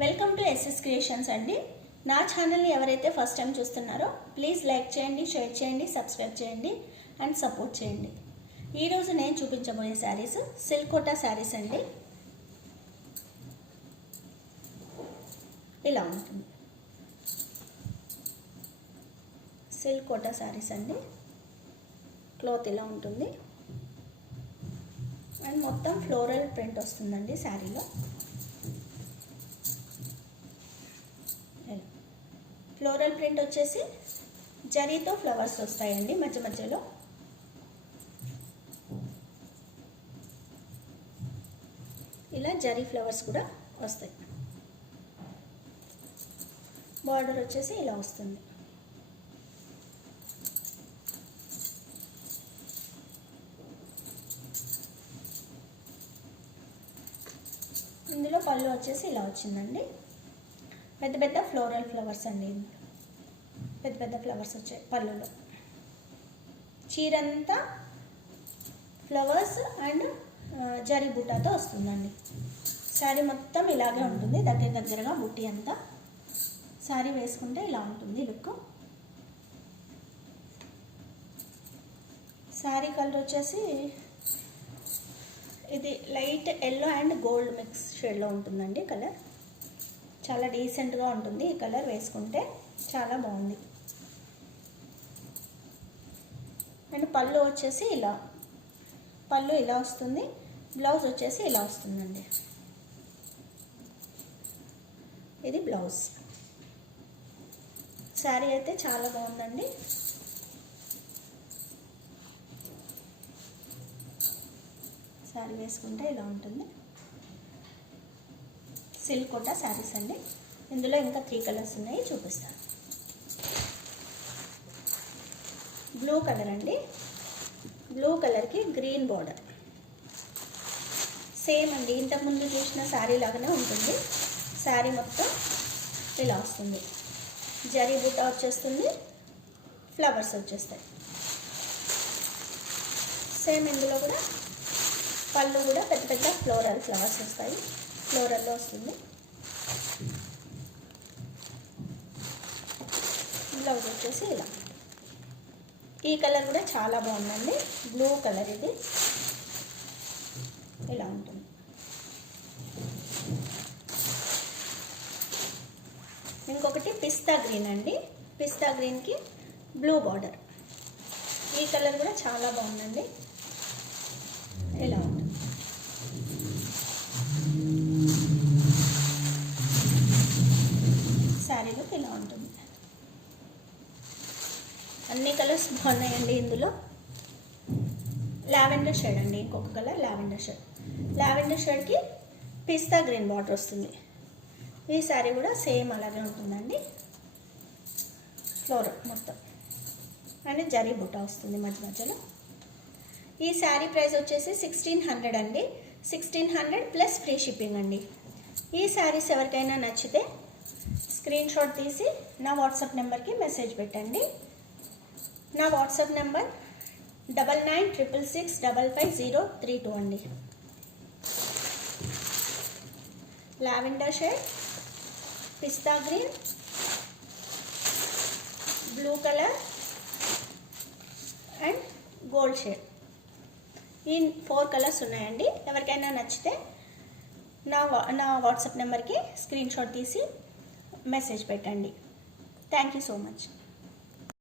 Welcome to SS creations అండి. నా ఛానల్ని ఎవరైతే ఫస్ట్ టైం చూస్తున్నారో ప్లీజ్ లైక్ చేయండి, షేర్ చేయండి, సబ్స్క్రైబ్ చేయండి అండ్ సపోర్ట్ చేయండి. ఈరోజు నేను చూపించబోయే శారీస్ సిల్క్ కోటా శారీస్ అండి. ఇలా ఉంటుంది సిల్క్ కోటా శారీస్ అండి. క్లాత్ ఇలా ఉంటుంది అండ్ మొత్తం ఫ్లోరల్ ప్రింట్ వస్తుందండి శారీలో. ఫ్లోరల్ ప్రింట్ వచ్చేసి జరీతో ఫ్లవర్స్ వస్తాయండి మధ్య మధ్యలో. ఇలా జరీ ఫ్లవర్స్ కూడా వస్తాయి. బార్డర్ వచ్చేసి ఇలా వస్తుంది. ఇందులో పళ్ళు వచ్చేసి ఇలా వచ్చిందండి. పెద్ద పెద్ద ఫ్లోరల్ ఫ్లవర్స్ అండి. పెద్ద పెద్ద ఫ్లవర్స్ వచ్చాయి పళ్ళులో. చీరంతా ఫ్లవర్స్ అండ్ జరీ బుట్టాతో వస్తుందండి. శారీ మొత్తం ఇలాగే ఉంటుంది, దగ్గరగా బుట్టి అంతా. శారీ వేసుకుంటే ఇలా ఉంటుంది లుక్. శారీ కలర్ వచ్చేసి ఇది light yellow and gold mix షేడ్లో ఉంటుందండి కలర్. చాలా డీసెంట్గా ఉంటుంది ఈ కలర్ వేసుకుంటే, చాలా బాగుంది. అండ్ పళ్ళు వచ్చేసి ఇలా, పళ్ళు ఇలా వస్తుంది. బ్లౌజ్ వచ్చేసి ఇలా వస్తుందండి. ఇది బ్లౌజ్. శారీ అయితే చాలా బాగుందండి. శారీ వేసుకుంటే ఇలా ఉంటుంది. సిల్క్ కోటా శారీస్ అండి. ఇందులో ఇంకా 3 కలర్స్ ఉన్నాయి, చూపిస్తాను. బ్లూ కలర్ అండి. బ్లూ కలర్కి గ్రీన్ బార్డర్. సేమ్ అండి, ఇంతకుముందు చూసిన శారీ లాగానే ఉంటుంది. శారీ మొత్తం ఇలా వస్తుంది. జరీ బుట్ట వచ్చేస్తుంది, ఫ్లవర్స్ వచ్చేస్తాయి. సేమ్ ఇందులో కూడా పళ్ళు కూడా పెద్ద పెద్ద ఫ్లోరల్ ఫ్లవర్స్ వస్తాయి. ఫ్లోరల్లో వస్తుంది. బ్లౌజ్ వచ్చేసి ఇలా. ఈ కలర్ కూడా చాలా బాగుందండి. బ్లూ కలర్ ఇది ఇలా ఉంటుంది. ఇంకొకటి పిస్తా గ్రీన్ అండి. పిస్తా గ్రీన్కి బ్లూ బార్డర్. ఈ కలర్ కూడా చాలా బాగుందండి. ఇలా ఉంటుంది. శారీలో ఇలా ఉంటుంది. అన్ని కలర్స్ బాగున్నాయండి. ఇందులో లావెండర్ షేడ్ అండి, ఇంకొక కలర్ లావెండర్ షేడ్. లావెండర్ షేడ్కి పిస్తా గ్రీన్ బార్డర్ వస్తుంది. ఈ శారీ కూడా సేమ్ అలాగే ఉంటుందండి. ఫ్లోర్ మొత్తం అండ్ జరీ బుట్ట వస్తుంది మధ్య మధ్యలో. ఈ శారీ ప్రైస్ వచ్చేసి 1600 అండి. 1600 ప్లస్ ఫ్రీ షిప్పింగ్ అండి. ఈ శారీస్ ఎవరికైనా నచ్చితే స్క్రీన్ షాట్ తీసి నా వాట్సాప్ నెంబర్కి మెసేజ్ పెట్టండి. నా వాట్సాప్ నెంబర్ 9966655032 అండి. Lavender shade, pista green, blue colour and gold shade. ఈ 4 కలర్స్ ఉన్నాయండి. ఎవరికైనా నచ్చితే నా వాట్సాప్ నెంబర్కి స్క్రీన్ షాట్ తీసి మెసేజ్ పెట్టండి. Thank you so much.